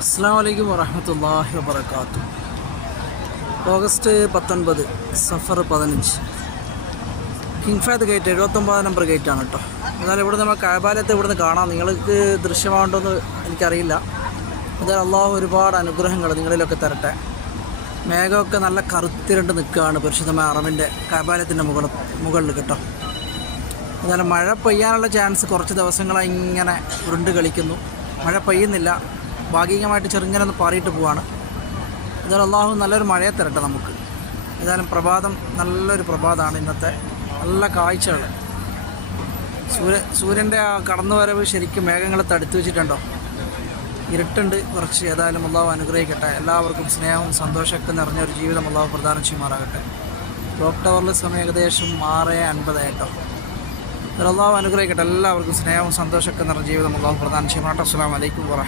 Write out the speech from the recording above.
അസ്സാം വലൈക്കും വറഹമത്തല്ലാഹി വബർക്കാത്തു. ഓഗസ്റ്റ് 19 സഫർ 15 കിങ് ഫാദ് ഗേറ്റ് 79 നമ്പർ ഗേറ്റാണ് കേട്ടോ. എന്നാലും ഇവിടെ നമ്മൾ കഅബാലയത്തെ ഇവിടുന്ന് കാണാം. നിങ്ങൾക്ക് ദൃശ്യമാണെന്ന് എനിക്കറിയില്ല. എന്തായാലും അള്ളാഹു ഒരുപാട് അനുഗ്രഹങ്ങൾ നിങ്ങളിലൊക്കെ തരട്ടെ. മേഘമൊക്കെ നല്ല കറുത്തിരണ്ട് നിൽക്കുകയാണ് പരിശുദ്ധമായ അറമിൻ്റെ കഅബാലയത്തിൻ്റെ മുകളിൽ കേട്ടോ. എന്നാലും മഴ പെയ്യാനുള്ള ചാൻസ് കുറച്ച് ദിവസങ്ങളായി ഇങ്ങനെ ഉരുണ്ട് കളിക്കുന്നു. മഴ പെയ്യുന്നില്ല, ഭാഗികമായിട്ട് ചെറുങ്ങനെ ഒന്ന് പാറിയിട്ട് പോവാണ്. എന്നാലും അള്ളാഹു നല്ലൊരു മഴയെ തരട്ടെ നമുക്ക്. ഏതായാലും നല്ലൊരു പ്രഭാതമാണ് ഇന്നത്തെ. നല്ല കാഴ്ചകൾ. സൂര്യൻ്റെ ആ കടന്നുവരവ് ശരിക്കും മേഘങ്ങളെ തടുത്തു വെച്ചിട്ടുണ്ടോ. ഇരുട്ടുണ്ട് കുറച്ച്. ഏതായാലും അള്ളാഹു അനുഗ്രഹിക്കട്ടെ. എല്ലാവർക്കും സ്നേഹവും സന്തോഷമൊക്കെ നിറഞ്ഞൊരു ജീവിതം അള്ളാഹു പ്രദാനം ചെയ്യുമാറാകട്ടെ. ക്ലോക്ക് ടവറിൽ സമയം ഏകദേശം 6:50 കേട്ടോ. അള്ളാഹു അനുഗ്രഹിക്കട്ടെ. എല്ലാവർക്കും സ്നേഹവും സന്തോഷമൊക്കെ നിറഞ്ഞ ജീവിതം അള്ളാഹു പ്രദാനം ചെയ്യുമാറാകട്ടെ. അസ്സലാമു അലൈക്കും വറഹ്മത്തുള്ളാഹി.